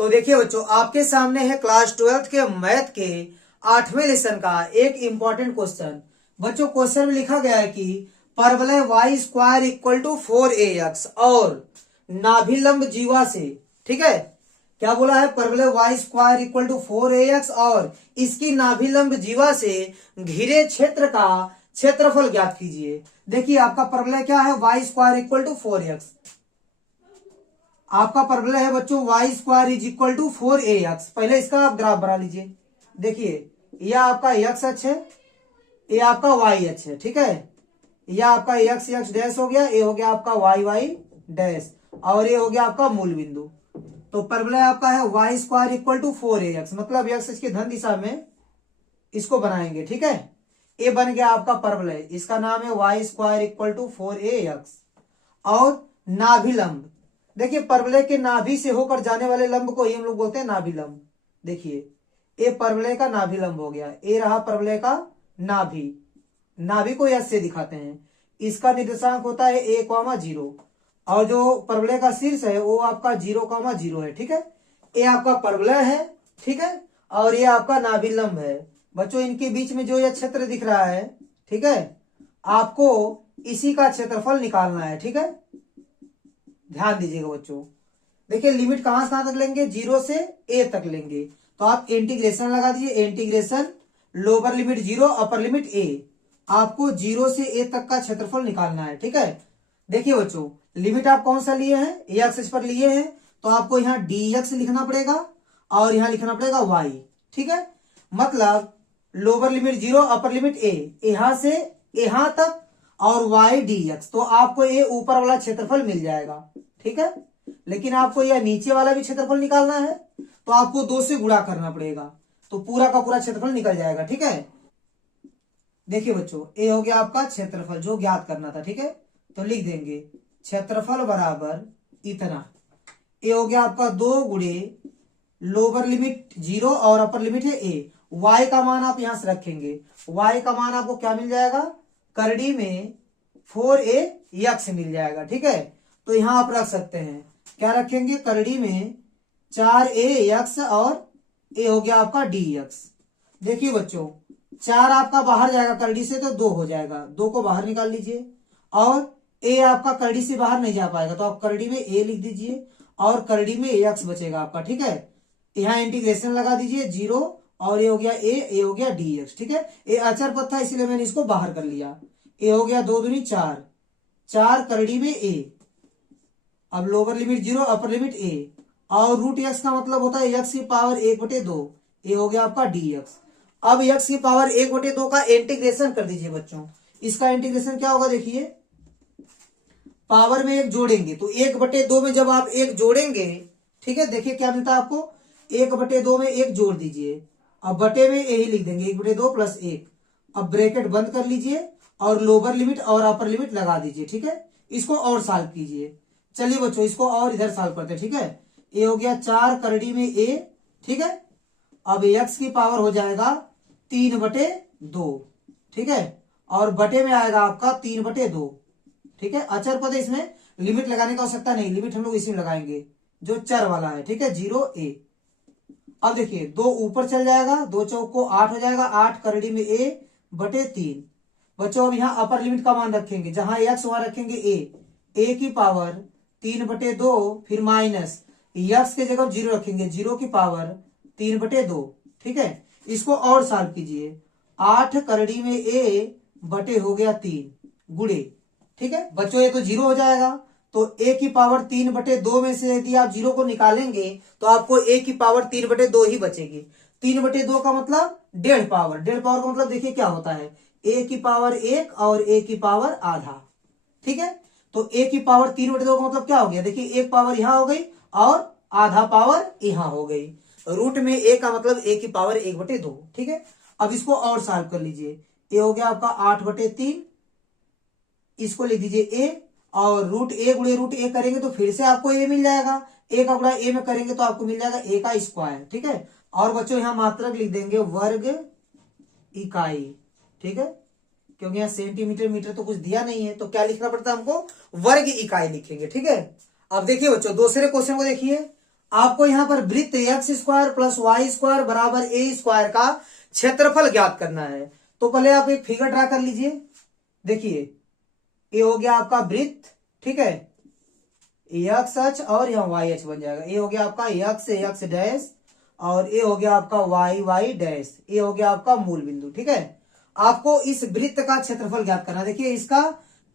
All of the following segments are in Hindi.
तो देखिए बच्चों, आपके सामने है क्लास 12th के मैथ के 8वें लेसन का एक इंपॉर्टेंट क्वेश्चन। बच्चों क्वेश्चन में लिखा गया है कि परवलय Y square equal to 4ax और नाभिलंब जीवा से, ठीक है, क्या बोला है, परवलय Y square equal to 4ax और इसकी नाभिलंब जीवा से घिरे क्षेत्र का क्षेत्रफल ज्ञात कीजिए। देखिए आपका परवलय क्या है, Y square equal to 4x। आपका परवलय है बच्चों y square is equal to 4ax। पहले इसका आप ग्राफ बना लीजिए। देखिए यह आपका x अक्ष है, ये आपका y अक्ष है, ठीक है। यह आपका x डैश हो गया, ये हो गया आपका y डैश, और ये हो गया आपका मूल बिंदु। तो परवलय आपका है Y square equal to 4ax, मतलब x की धन दिशा में इसको बनाएंगे, ठीक है। ये बन गया आपका परवलय, इसका नाम है Y square equal to 4ax। और नाभिलंब, देखिए परवलय के नाभि से होकर जाने वाले लंब को ही हम लोग बोलते हैं नाभिलंब। देखिए ये परवलय का नाभिलंब हो गया, ये रहा परवलय का नाभि। नाभि को यश से दिखाते हैं। इसका निर्देशांक होता है 1,0 और जो परवलय का शीर्ष है वो आपका 0,0 है, ठीक है। ये आपका परवलय है, ठीक है, और ये आपका नाभिलंब है। बच्चों इनके बीच में जो यह क्षेत्र दिख रहा है, ठीक है, आपको इसी का क्षेत्रफल निकालना है, ठीक है। ध्यान दीजिएगा बच्चों। देखिए लिमिट कहां से कहां तक लेंगे, 0 से a तक लेंगे। तो आप इंटीग्रेशन लगा दीजिए, integration lower limit 0 upper limit a। आपको 0 से a तक का क्षेत्रफल निकालना है, ठीक है। देखिए बच्चों लिमिट आप कौन सा लिए हैं, a एक्सिस पर लिए हैं, तो आपको यहाँ dx लिखना पड़ेगा और यहाँ लिखना पड़ेगा y, ठीक है। मतलब lower limit 0 upper limit a, यहां से यहां तक और y dx, तो आपको ये ऊपर वाला क्षेत्रफल मिल जाएगा, ठीक है। लेकिन आपको यह नीचे वाला भी क्षेत्रफल निकालना है, तो आपको 2 से गुणा करना पड़ेगा, तो पूरा का पूरा क्षेत्रफल निकल जाएगा, ठीक है। देखिए बच्चों ये हो गया आपका क्षेत्रफल जो ज्ञात करना था, ठीक है। तो लिख देंगे क्षेत्रफल बराबर इतना। ये हो गया आपका 2 गुणे लोअर लिमिट 0 और अपर लिमिट है a। y का मान आप यहां से रखेंगे, y का मान आपको क्या मिल जाएगा, करड़ी में 4ax मिल जाएगा, ठीक है। तो यहां आप रख सकते हैं, क्या रखेंगे, करड़ी में 4ax और a हो गया आपका dx। देखिए बच्चों 4 आपका बाहर जाएगा करड़ी से, तो 2 हो जाएगा, 2 को बाहर निकाल लीजिए। और a आपका करड़ी से बाहर नहीं जा पाएगा, तो आप करड़ी में a लिख दीजिए और करड़ी में ax बचेगा आपका, ठीक है। यहाँ इंटीग्रेशन लगा दीजिए 0 और ये हो गया a हो गया dx, ठीक है। ये अचर पद था इसीलिए मैंने इसको बाहर कर लिया। ये हो गया 2 दूनी 4, 4 करड़ी में a। अब lower limit 0 upper limit a और रूट x का मतलब होता है x की पावर 1/2, ये हो गया आपका dx। अब x की पावर 1/2 का इंटीग्रेशन कर दीजिए बच्चों। इसका इंटीग्रेशन क्या होगा, देखिए पावर में 1 जोड़ेंगे तो 1/2 में जब आप 1 जोड़ेंगे, ठीक है, देखिए क्या मिलता है आपको, 1/2 में 1 जोड़ दीजिए। अब बटे में यही लिख देंगे 1/2 प्लस 1। अब ब्रैकेट बंद कर लीजिए और लोअर लिमिट और अपर लिमिट लगा दीजिए, ठीक है। इसको और सॉल्व कीजिए। चलिए बच्चों इसको और इधर सॉल्व करते हैं, ठीक है। ये हो गया 4 करड़ी में a, ठीक है। अब x की पावर हो जाएगा 3/2, ठीक है, और बटे में आएगा आपका 3/2, ठीक है। अचर पद है, इसमें लिमिट लगाने का आवश्यकता नहीं, लिमिट हम लोग इसी में लगाएंगे जो चर वाला है, ठीक है, 0a। अब देखिए 2 ऊपर चल जाएगा, 2 चौक को 8 हो जाएगा, 8 करड़ी में a/3। बच्चों अब यहाँ अपर लिमिट का मान रखेंगे, जहां x वहां रखेंगे a की पावर 3/2, फिर माइनस x के जगह 0 रखेंगे, 0 की पावर 3/2, ठीक है। इसको और सॉल्व कीजिए, 8 करड़ी में a बटे हो गया 3 गुणे, ठीक है। बच्चों ये तो 0 हो जाएगा, तो a की पावर 3/2 में से यदि आप 0 को निकालेंगे तो आपको a की पावर 3/2 ही बचेगी। 3/2 का मतलब 1.5 पावर, 1.5 पावर का मतलब देखिए क्या होता है, a की पावर 1 और a की पावर आधा, ठीक है। तो a की पावर 3/2 का मतलब क्या हो गया, देखिए 1 पावर यहां हो गई और आधा पावर यहां हो गई। रूट में a का मतलब a की पावर 1/2, ठीक है। अब इसको और सॉल्व कर लीजिए, a हो गया आपका 8/3, इसको लिख दीजिए a, और रूट a गुणे रूट a करेंगे तो फिर से आपको a मिल जाएगा, a का गुणा a में करेंगे तो आपको मिल जाएगा a का स्क्वायर, ठीक है। और बच्चों यहाँ मात्रक लिख देंगे वर्ग इकाई, ठीक है, क्योंकि यहाँ सेंटीमीटर मीटर तो कुछ दिया नहीं है, तो क्या लिखना पड़ता है हमको, वर्ग इकाई लिखेंगे, ठीक है। अब देखिए बच्चों दूसरे क्वेश्चन को देखिए, आपको यहाँ पर वृत्त x square plus y square बराबर ए स्क्वायर का क्षेत्रफल ज्ञात करना है। तो पहले आप एक फिगर ड्रा कर लीजिए। देखिए ये हो गया आपका वृत्त, ठीक है, एक्स अक्ष और यहाँ वाई अक्ष बन जाएगा। ये हो गया आपका एक्स डैश और ये हो गया आपका वाई डैश, ये हो गया आपका मूल बिंदु, ठीक है। आपको इस वृत्त का क्षेत्रफल ज्ञात करना। देखिए इसका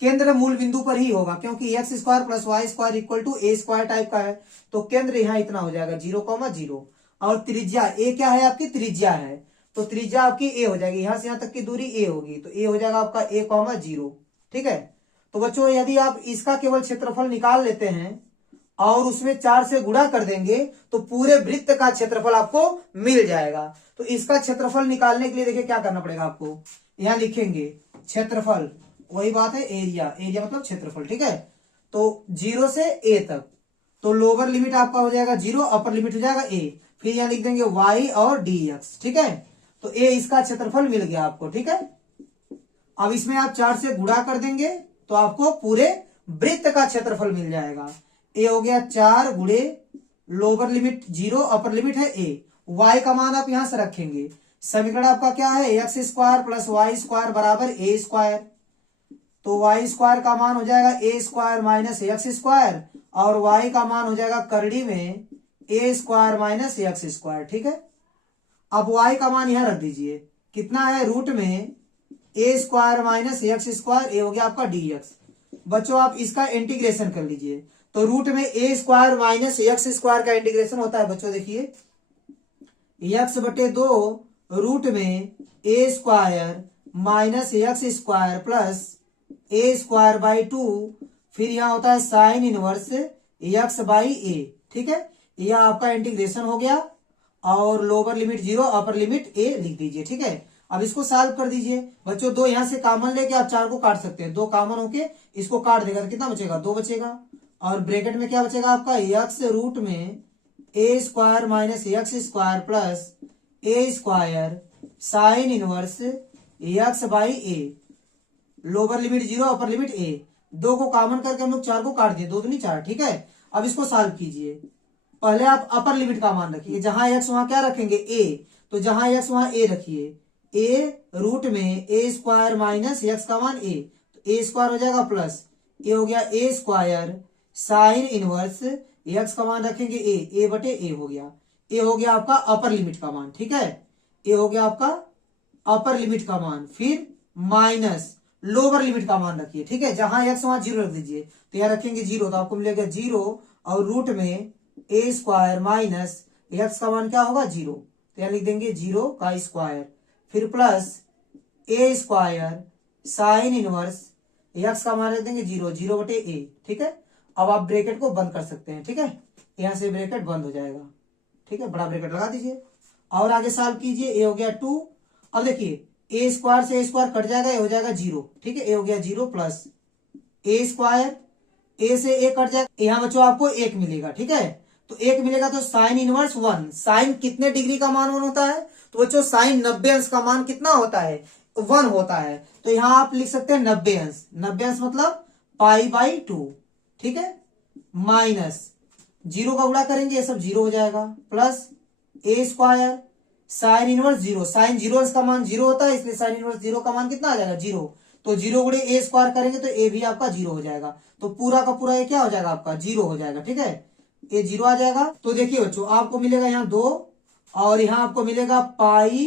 केंद्र मूल बिंदु पर ही होगा क्योंकि x square plus y square equal to a square type का है, तो केंद्र यहाँ इतना हो जाएगा 0,0 और त्रिज्या ए क्या है आपकी त्रिज्या है, तो त्रिज्या आपकी ए हो जाएगी, यहां से यहां तक की दूरी ए होगी, तो ए हो जाएगा आपका a,0, ठीक है। तो बच्चों यदि आप इसका केवल क्षेत्रफल निकाल लेते हैं और उसमें 4 से गुणा कर देंगे तो पूरे वृत्त का क्षेत्रफल आपको मिल जाएगा। तो इसका क्षेत्रफल निकालने के लिए देखिए क्या करना पड़ेगा आपको, यहां लिखेंगे क्षेत्रफल, वही बात है एरिया, एरिया मतलब क्षेत्रफल, ठीक है। तो 0 से a तक, तो लोअर लिमिट आपका हो जाएगा 0, अपर लिमिट हो जाएगा a, फिर यहां लिख देंगे y और dx, ठीक है। तो a इसका क्षेत्रफल मिल गया आपको, ठीक है। अब इसमें आप 4 से गुणा कर देंगे तो आपको पूरे वृत्त का क्षेत्रफल मिल जाएगा। a हो गया 4 गुणे लोअर लिमिट 0, अपर लिमिट है a, y का मान आप यहां से रखेंगे। समीकरण आपका क्या है, x square plus y square बराबर ए स्क्वायर, तो वाई स्क्वायर का मान हो जाएगा a square minus x square और वाई का मान हो जाएगा करड़ी में a square minus x square, ठीक है। अब वाई का मान यहां रख दीजिए, कितना है रूट में a square minus x square, ए हो गया आपका dx। बच्चों आप इसका इंटीग्रेशन कर लीजिए, तो रूट में a square minus x square का इंटीग्रेशन होता है बच्चों, देखिए x/2 रूट में a square minus x square plus a square by 2, फिर यहां होता है sine inverse x by a, ठीक है। यह आपका इंटीग्रेशन हो गया और lower limit 0, upper limit a लिख दीजिए, ठीक है। अब इसको सॉल्व कर दीजिए बच्चों, 2 यहां से कॉमन लेके आप 4 को काट सकते हैं, 2 कॉमन होके इसको काट देगा तो कितना बचेगा, 2 बचेगा, और ब्रैकेट में क्या बचेगा आपका एक्स रूट में a square minus x square plus a square sine inverse x by a, lower limit 0, upper limit a, 2 को कॉमन करके हम लोग 4 को काट दिए, 2 दूनी 4, ठीक है। अब इसको सॉल्व कीजिए, पहले आप अपर लिमिट का मान रखिए, जहां x वहां क्या रखेंगे a, तो जहां x वहां a रखिए, a रूट में ए स्क्वायर माइनस एक्स का मान a, तो a स्क्वायर हो जाएगा प्लस ए हो गया ए स्क्वायर साइन इनवर्स एक्स का मान रखेंगे a बटे a हो गया, a हो गया आपका अपर लिमिट का मान, ठीक है, a हो गया आपका अपर लिमिट का मान, फिर माइनस लोअर लिमिट का मान रखिए, ठीक है, जहां एक्स वहां 0 रख दीजिए, तो यहाँ रखेंगे 0, तो आपको मिलेगा 0 और रूट में ए स्क्वायर माइनस एक्स का मान क्या होगा 0, तो यहाँ लिख देंगे 0 का स्क्वायर, फिर plus a square sine inverse x का मान रख देंगे 0, 0 बटे a, ठीक है। अब आप ब्रैकेट को बंद कर सकते हैं, ठीक है, यहां से ब्रैकेट बंद हो जाएगा, ठीक है, बड़ा ब्रैकेट लगा दीजिए और आगे सॉल्व कीजिए, ए हो गया 2, अब देखिए ए स्क्वायर से ए स्क्वायर कट जाएगा, ए हो जाएगा 0, ठीक है, ए हो गया 0 प्लस ए स्क्वायर, ए से ए कट जाएगा, यहाँ बच्चों आपको 1 मिलेगा, ठीक है, तो 1 मिलेगा तो साइन इनवर्स 1, साइन कितने डिग्री का मान 1 होता है, तो बच्चों साइन 90 अंश का मान कितना होता है, 1 होता है, तो यहाँ आप लिख सकते हैं 90 अंश, 90 अंश मतलब π/2, ठीक है, माइनस 0 का गुणा करेंगे ये सब 0 हो जाएगा, plus a square sine inverse 0, sign 0 अंश का मान 0 होता है, इसलिए साइन इनवर्स 0 का मान कितना आ जाएगा 0, तो 0 गुणे ए स्क्वायर करेंगे तो ए भी आपका 0 हो जाएगा, तो पूरा का पूरा ये क्या हो जाएगा आपका 0 हो जाएगा, ठीक है, ए 0 आ जाएगा। तो देखिए बच्चों आपको मिलेगा यहाँ 2 और यहाँ आपको मिलेगा पाई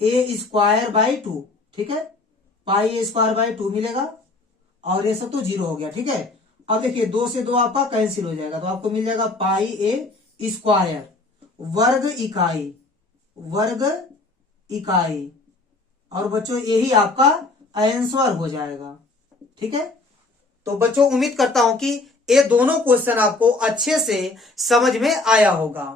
ए स्क्वायर बाई 2, ठीक है, पाई ए स्क्वायर बाई 2 मिलेगा और ये सब तो 0 हो गया, ठीक है। अब देखिए 2 से 2 आपका कैंसिल हो जाएगा, तो आपको मिल जाएगा पाई ए स्क्वायर वर्ग इकाई और बच्चों यही आपका आंसर हो जाएगा, ठीक है। तो बच्चों उम्मीद करता हूं कि ये दोनों क्वेश्चन आपको अच्छे से समझ में आया होगा।